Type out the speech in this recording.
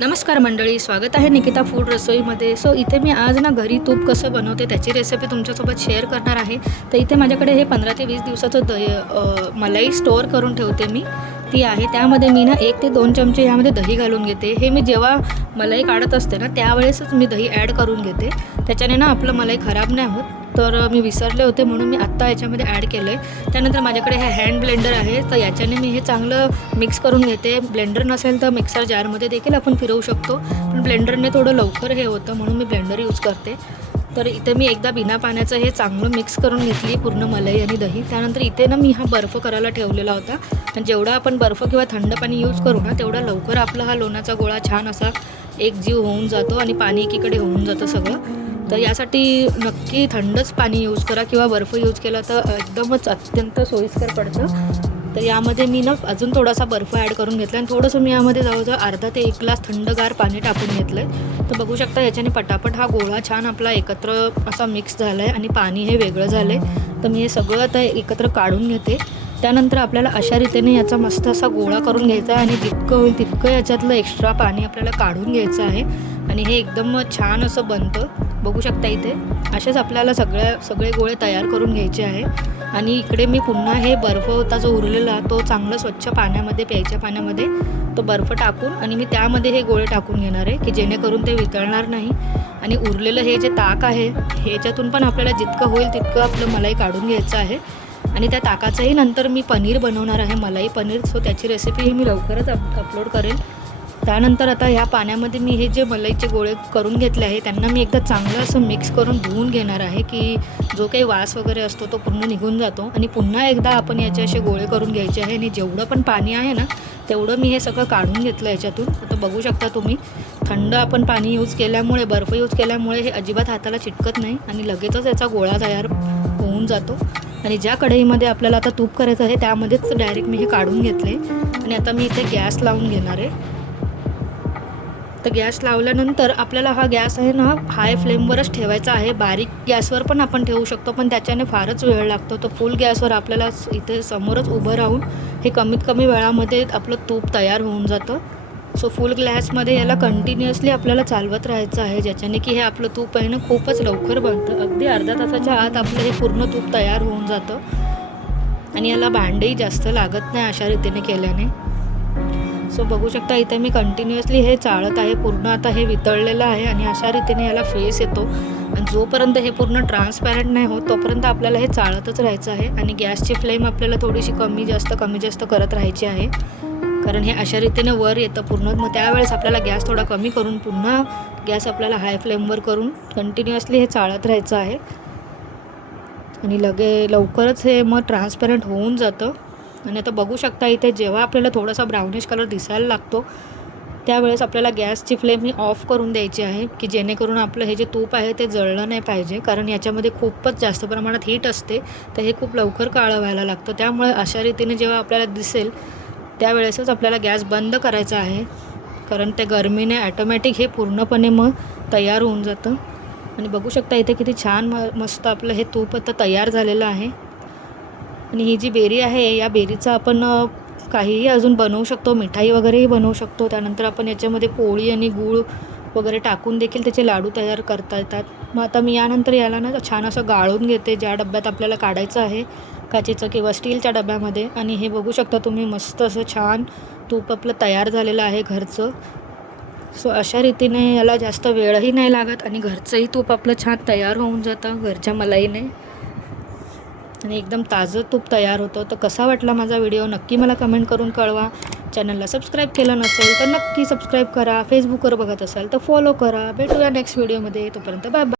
नमस्कार मंडळी, स्वागत आहे निकिता फूड रसोईमध्ये. इथे मी आज ना घरी तूप कसं बनवते त्याची रेसिपी तुमच्यासोबत शेअर करणार आहे. तर इथे माझ्याकडे हे 15 ते 20 दिवसाचं मलाई स्टोअर करून ठेवते मी, ती आहे. त्यामध्ये मी ना 1 ते 2 चमचे ह्यामध्ये दही घालून घेते. हे मी जेव्हा मलाई काढत असते ना त्यावेळेसच मी दही ॲड करून घेते. त्याच्याने ना आपलं मलाई खराब नाही होत. तर मी विसरले होते म्हणून मी आत्ता याच्यामध्ये ॲड केलं आहे. त्यानंतर माझ्याकडे हे हँड ब्लेंडर आहे, तर याच्याने मी हे चांगलं मिक्स करून घेते. ब्लेंडर नसेल तर मिक्सर जारमध्ये देखील आपण फिरवू शकतो, पण ब्लेंडरने थोडं लवकर हे होतं म्हणून मी ब्लेंडर यूज करते. तर इथे मी एकदा बिना पाण्याचं हे चांगलं मिक्स करून घेतली पूर्ण मलाई आणि दही. त्यानंतर इथे ना मी हा बर्फ करायला ठेवलेला होता. आणि जेवढा आपण बर्फ किंवा थंड पाणी यूज करू ना तेवढा लवकर आपला हा लोण्याचा गोळा छान असा एकजीव होऊन जातो आणि पाणी एकीकडे होऊन जातं सगळं. तर यासाठी नक्की थंडच पाणी यूज करा किंवा बर्फ यूज केला तर एकदमच अत्यंत सोयीस्कर पडतं. तर यामध्ये मी ना अजून थोडासा बर्फ ॲड करून घेतला आणि थोडंसं मी यामध्ये जवळजवळ अर्धा ते 1 ग्लास थंडगार पाणी टाकून घेतलं आहे. तर बघू शकता याच्याने पटापट हा गोळा छान आपला एकत्र असा मिक्स झाला आहे आणि पाणी हे वेगळं झालं आहे. तर मी हे सगळं आता एकत्र काढून घेते. त्यानंतर आपल्याला अशा रीतीने याचा मस्त असा गोळा करून घ्यायचा आहे आणि जितकं होईल तितकं याच्यातलं एक्स्ट्रा पाणी आपल्याला काढून घ्यायचं आहे आणि हे एकदम छान असं बनतं. बघू शकता इथे असेच आपल्याला सगळे गोळे तयार करून घ्यायचे आहे. आणि इकडे मी पुन्हा हे बर्फ होता जो उरलेला तो चांगलं स्वच्छ पाण्यामध्ये, प्यायच्या पाण्यामध्ये तो बर्फ टाकून आणि मी त्यामध्ये हे गोळे टाकून घेणार आहे की जेणेकरून ते वितळणार नाही. आणि उरलेलं हे जे ताक आहे ह्याच्यातून पण आपल्याला जितकं होईल तितकं आपलं मलाई काढून घ्यायचं आहे. आणि त्या ताकाचंही नंतर मी पनीर बनवणार आहे, मलाई पनीर. त्याची रेसिपी मी लवकरच अपलोड करेल. त्यानंतर आता ह्या पाण्यामध्ये मी हे जे मलाईचे गोळे करून घेतले आहे त्यांना मी एकदा चांगलं असं मिक्स करून धुवून घेणार आहे की जो काही वास वगैरे असतो तो पूर्ण निघून जातो. आणि पुन्हा एकदा आपण याचे असे गोळे करून घ्यायचे आहे आणि जेवढं पण पाणी आहे ना तेवढं मी हे सगळं काढून घेतलं याच्यातून. आता बघू शकता तुम्ही, थंड आपण पाणी यूज केल्यामुळे, बर्फ यूज केल्यामुळे हे अजिबात हाताला चिटकत नाही आणि लगेचच याचा गोळा तयार होऊन जातो. आणि ज्या कढईमध्ये आपल्याला आता तूप करायचं आहे त्यामध्येच डायरेक्ट मी हे काढून घेतले. आणि आता मी इथे गॅस लावून घेणार आहे. तर गॅस लावल्यानंतर आपल्याला हा गॅस आहे ना हाय फ्लेमवरच ठेवायचा आहे. बारीक गॅसवर पण आपण ठेवू शकतो पण त्याच्याने फारच वेळ लागतो. तर फुल गॅसवर आपल्याला इथे समोरच उभं राहून हे कमीत कमी वेळामध्ये आपलं तूप तयार होऊन जातं. फुल गॅसमध्ये याला कंटिन्युअसली आपल्याला चालवत राहायचं आहे, ज्याच्याने की हे आपलं तूप आहे ना खूपच लवकर बनतं. अगदी अर्ध्या तासाच्या आत आपलं हे पूर्ण तूप तयार होऊन जातं आणि याला भांडेही जास्त लागत नाही अशा रीतीने केल्याने. बघू शकता इथे मी कंटिन्युअसली हे चाळत आहे. पूर्ण आता हे वितळलेलं आहे आणि अशा रीतीने याला फेस येतो. आणि जोपर्यंत हे पूर्ण ट्रान्सपॅरंट नाही होत तोपर्यंत आपल्याला हे चाळतच राहायचं आहे. आणि गॅसची फ्लेम आपल्याला थोडीशी कमी जास्त करत राहायची आहे, कारण हे अशा रीतीने वर येतं पूर्ण. मग त्यावेळेस आपल्याला गॅस थोडा कमी करून पुन्हा गॅस आपल्याला हाय फ्लेमवर करून कंटिन्युअसली हे चाळत राहायचं आहे. आणि लवकरच हे मग ट्रान्सपॅरंट होऊन जातं. आणि आता बघू शकता इथे जेव्हा आपल्याला थोडासा ब्राउनिश कलर दिसायला लागतो त्यावेळेस आपल्याला गॅसची फ्लेम ही ऑफ करून द्यायची आहे की जेणेकरून आपलं हे जे तूप आहे ते जळलं नाही पाहिजे, कारण याच्यामध्ये खूपच जास्त प्रमाणात हीट असते. तर हे खूप लवकर काळं व्हायला लागतं. त्यामुळे अशा रीतीने जेव्हा आपल्याला दिसेल त्यावेळेसच आपल्याला गॅस बंद करायचा आहे, कारण त्या गरमीने ॲटोमॅटिक हे पूर्णपणे मग तयार होऊन जातं. आणि बघू शकता इथे किती छान मस्त आपलं हे तूप आता तयार झालेलं आहे. आणि ही जी बेरी आहे या बेरीचा आपण काहीही अजून बनवू शकतो, मिठाई वगैरेही बनवू शकतो. त्यानंतर आपण याच्यामध्ये पोळी आणि गूळ वगैरे टाकून देखील त्याचे लाडू तयार करता येतात. मग आता मी यानंतर याला ना छान असं गाळून घेते ज्या डब्यात आपल्याला काढायचं आहे, काचेचं किंवा स्टीलच्या डब्यामध्ये. आणि हे बघू शकता तुम्ही, मस्त असं छान तूप आपलं तयार झालेलं आहे घरचं. अशा रीतीने याला जास्त वेळही नाही लागत आणि घरचंही तूप आपलं छान तयार होऊन जातं घरच्या मलाईने आणि एकदम ताजं तूप तयार होतं. तर कसा वाटला माझा व्हिडिओ नक्की मला कमेंट करून कळवा. चॅनलला सबस्क्राईब केलं नसेल तर नक्की सबस्क्राईब करा. फेसबुकवर बघत असाल तर फॉलो करा. भेटूया नेक्स्ट व्हिडिओमध्ये. तोपर्यंत बाय बाय.